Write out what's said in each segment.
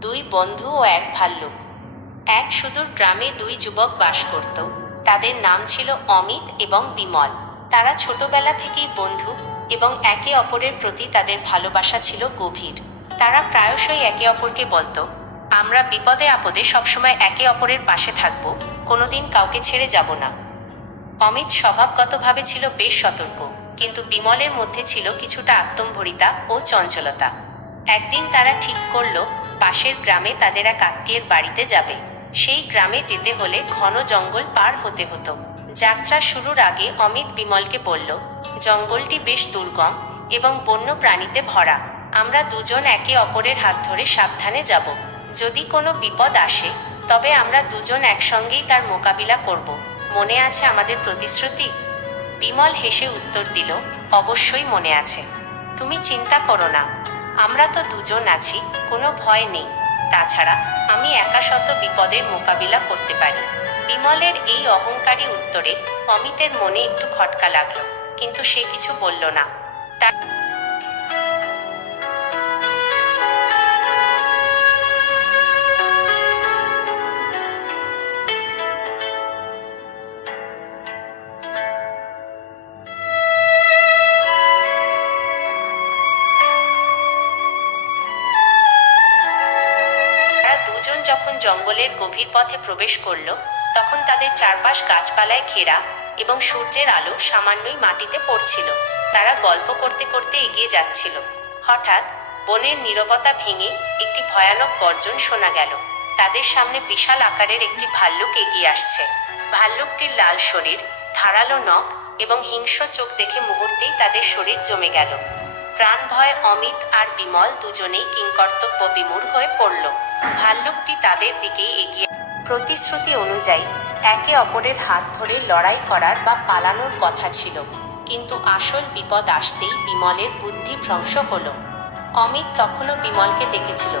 দুই বন্ধু ও এক ভাল্লুক। এক সুদূর গ্রামে দুই যুবক বাস করত। তাদের নাম ছিল অমিত এবং বিমল। তারা ছোটবেলা থেকেই বন্ধু এবং একে অপরের প্রতি তাদের ভালোবাসা ছিল গভীর। তারা প্রায়শই একে অপরকে বলতো, আমরা বিপদে আপদে সবসময় একে অপরের পাশে থাকব, কোনোদিন কাউকে ছেড়ে যাব না। অমিত স্বভাবগতভাবে ছিল বেশ সতর্ক, কিন্তু বিমলের মধ্যে ছিল কিছুটা আত্মম্ভরিতা ও চঞ্চলতা। একদিন তারা ঠিক করল পাশের গ্রামে তাদের এক আত্মীয়ের বাড়িতে যাবে। সেই গ্রামে যেতে হলে ঘন জঙ্গল পার হতে হতো। যাত্রা শুরুর আগে অমিত বিমলকে বলল, জঙ্গলটি বেশ দুর্গম এবং বন্য প্রাণীতে ভরা। আমরা দুজন একে অপরের হাত ধরে সাবধানে যাব। যদি কোনো বিপদ আসে, তবে আমরা দুজন একসঙ্গেই তার মোকাবিলা করব। মনে আছে আমাদের প্রতিশ্রুতি? বিমল হেসে উত্তর দিল, অবশ্যই মনে আছে। তুমি চিন্তা করো না। আমরা তো দুজন আছি, কোনো ভয় নেই। তাছাড়া, আমি একা শত বিপদের মোকাবিলা করতে পারি। বিমলের এই অহংকারী উত্তরে অমিতের মনে একটু খটকা লাগল, কিন্তু সে কিছু বলল না। তার দুজন যখন জঙ্গলের গভীর পথে প্রবেশ করল, তখন তাদের চারপাশ গাছপালায় ঘেরা এবং সূর্যের আলো সামান্যই মাটিতে পড়ছিল। তারা গল্প করতে করতে এগিয়ে যাচ্ছিল। হঠাৎ বনের নীরবতা ভেঙে একটি ভয়ানক গর্জন শোনা গেল। তাদের সামনে বিশাল আকারের একটি ভাল্লুক এগিয়ে আসছে। ভাল্লুকটির লাল শরীর, ধারালো নখ এবং হিংস্র চোখ দেখে মুহূর্তেই তাদের শরীর জমে গেল। প্রাণ ভয় অমিত আর বিমল দুজনেই কিংকর্তব্য বিমূঢ় হয়ে পড়ল। ভাল্লুকটি তাদের দিকেই এগিয়ে প্রতিশ্রুতি অনুযায়ী, একে অপরের হাত ধরে লড়াই করার বা পালানোর কথা ছিল। কিন্তু আসল বিপদ আসতেই বিমলের বুদ্ধি ভ্রংশ হলো। অমিত তখনও বিমলকে ডেকেছিল।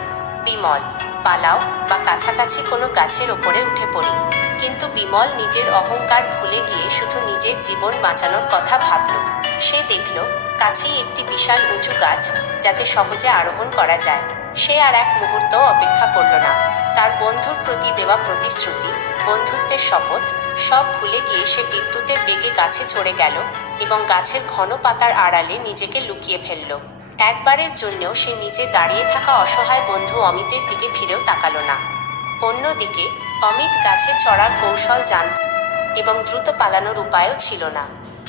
বিমল, পালাও বা কাছাকাছি কোনো গাছের ওপরে উঠে পড়ি। কিন্তু বিমল নিজের অহংকার ভুলে গিয়ে শুধু নিজের জীবন বাঁচানোর কথা ভাবল। সে দেখল কাছেই একটি বিশাল উঁচু গাছ যাতে সহজে আরোহণ করা যায়। সে আর এক মুহূর্ত অপেক্ষা করল না। তার বন্ধুর প্রতি দেওয়া প্রতিশ্রুতি, বন্ধুত্বের শপথ, সব ভুলে গিয়ে সে বিদ্যুতের বেগে গাছে চড়ে গেল এবং গাছের ঘন পাতার আড়ালে নিজেকে লুকিয়ে ফেলল। একবারের জন্যও সে নিজে দাঁড়িয়ে থাকা অসহায় বন্ধু অমিতের দিকে ফিরেও তাকালো না। অন্যদিকে, অমিত গাছে চড়ার কৌশল জানত এবং দ্রুত পালানোর উপায়ও ছিল না।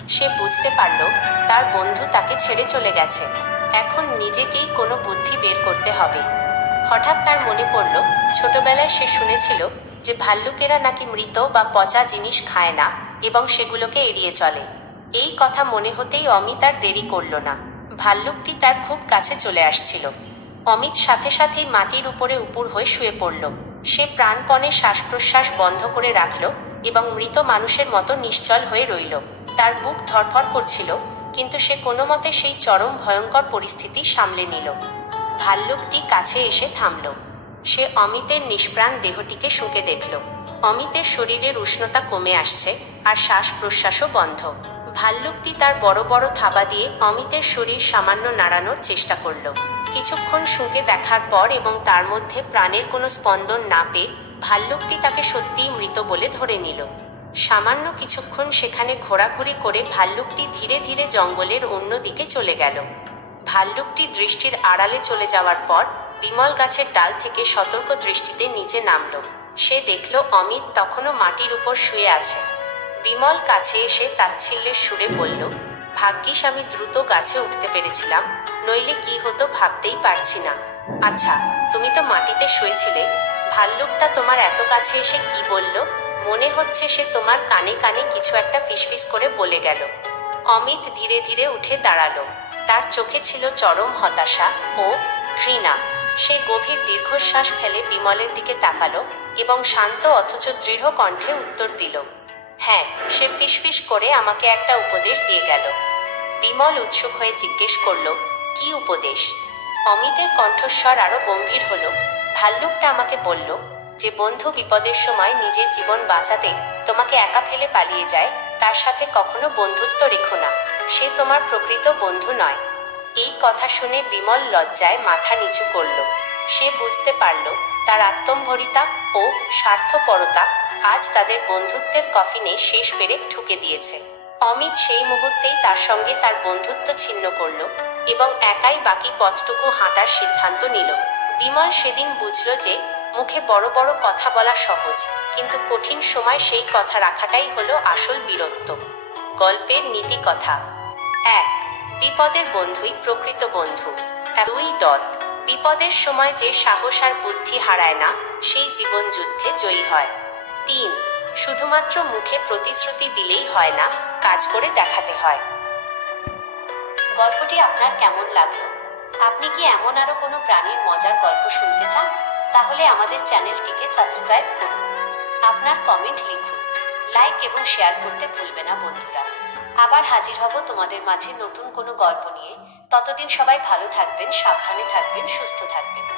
সে বুঝতে পারল তার বন্ধু তাকে ছেড়ে চলে গেছে। এখন নিজেকেই কোনো বুদ্ধি বের করতে হবে। হঠাৎ তার মনে পড়ল, ছোটবেলায় সে শুনেছিল যে ভাল্লুকেরা নাকি মৃত বা পচা জিনিস খায় না এবং সেগুলোকে এড়িয়ে চলে। এই কথা মনে হতেই অমিত আর দেরি করল না। ভাল্লুকটি তার খুব কাছে চলে আসছিল। অমিত সাথে সাথেই মাটির উপরে উপুর হয়ে শুয়ে পড়ল। সে প্রাণপণে শ্বাস প্রশ্বাস বন্ধ করে রাখল এবং মৃত মানুষের মতো নিশ্চল হয়ে রইল। তার বুক ধরফর করছিল, কিন্তু সে কোনো মতে সেই চরম ভয়ঙ্কর পরিস্থিতি সামলে নিল। ভাল্লুকটি কাছে এসে থামল। সে অমিতের নিষ্প্রাণ দেহটিকে শুকে দেখল। অমিতের শরীরের উষ্ণতা কমে আসছে আর শ্বাস প্রশ্বাসও বন্ধ। ভাল্লুকটি তার বড় বড় থাবা দিয়ে অমিতের শরীর সামান্য নাড়ানোর চেষ্টা করল। কিছুক্ষণ শুকে দেখার পর এবং তার মধ্যে প্রাণের কোনো স্পন্দন না পেয়ে ভাল্লুকটি তাকে সত্যিই মৃত বলে ধরে নিল। সামান্য কিছুক্ষণ সেখানে ঘোরাঘুরি করে ভাল্লুকটি ধীরে ধীরে জঙ্গলের অন্য দিকে চলে গেল। ভাল্লুকটি দৃষ্টির আড়ালে চলে যাওয়ার পর বিমল গাছের ডাল থেকে সতর্ক দৃষ্টিতে নিচে নামল। সে দেখল অমিত তখনও মাটির উপর শুয়ে আছে। বিমল কাছে এসে তাচ্ছিল্যের সুরে বলল, ভাগ্যিস আমি দ্রুত গাছে উঠতে পেরেছিলাম, নইলে কি হতো ভাবতেই পারছি না। আচ্ছা তুমি তো মাটিতে শুয়েছিলে, ভাল্লুকটা তোমার এত কাছে এসে কি বলল? মনে হচ্ছে সে তোমার কানে কানে কিছু একটা ফিসফিস করে বলে গেল। অমিত ধীরে ধীরে উঠে দাঁড়াল। তার চোখে ছিল চরম হতাশা ও ঘৃণা। সে গভীর দীর্ঘশ্বাস ফেলে বিমলের দিকে তাকালো এবং শান্ত অথচ দৃঢ় কণ্ঠে উত্তর দিল হ্যাঁ সে ফিসফিস করে আমাকে একটা উপদেশ দিয়ে গেল। বিমল উৎসুক হয়ে জিজ্ঞেস করল, কি উপদেশ? অমিতের কণ্ঠস্বর আরও গম্ভীর হলো। ভাল্লুকটা আমাকে বলল যে বন্ধু বিপদের সময় নিজের জীবন বাঁচাতে তোমাকে একা ফেলে পালিয়ে যায়, তার সাথে কখনো বন্ধুত্ব রেখো না। সে তোমার প্রকৃত বন্ধু নয়। এই কথা শুনে বিমল লজ্জায় মাথা নিচু করল। সে বুঝতে পারল, তার আত্মম্ভরিতা ও স্বার্থপরতা আজ তাদের বন্ধুত্বের কফিনে শেষ পেরেক ঠুকে দিয়েছে। অমিত সেই মুহূর্তেই তার সঙ্গে তার বন্ধুত্ব ছিন্ন করল এবং একাই বাকি পথটুকু হাঁটার সিদ্ধান্ত নিল। বিমল সেদিন বুঝল যে মুখে বড় বড় কথা বলা সহজ, কিন্তু কঠিন সময় সেই কথা রাখাটাই হলো আসল বীরত্ব। গল্পের নীতি কথা এক, বিপদের বন্ধুই প্রকৃত বন্ধু। দুই দত বিপদের সময় যে সাহস আর বুদ্ধি হারায় না, সেই জীবন যুদ্ধে জয়ী হয়। তিন, শুধুমাত্র মুখে প্রতিশ্রুতি দিলেই হয় না, কাজ করে দেখাতে হয়। গল্পটি আপনার কেমন লাগল? আপনি কি এমন আরও কোনো প্রাণীর মজার গল্প শুনতে চান? তাহলে আমাদের চ্যানেলটিকে সাবস্ক্রাইব করুন। আপনার কমেন্ট লিখুন, লাইক এবং শেয়ার করতে ভুলবে না বন্ধুরা। আবার হাজির হব তোমাদের মাঝে নতুন কোনো গল্প নিয়ে। ততদিন সবাই ভালো থাকবেন, সাবধানে থাকবেন, সুস্থ থাকবেন।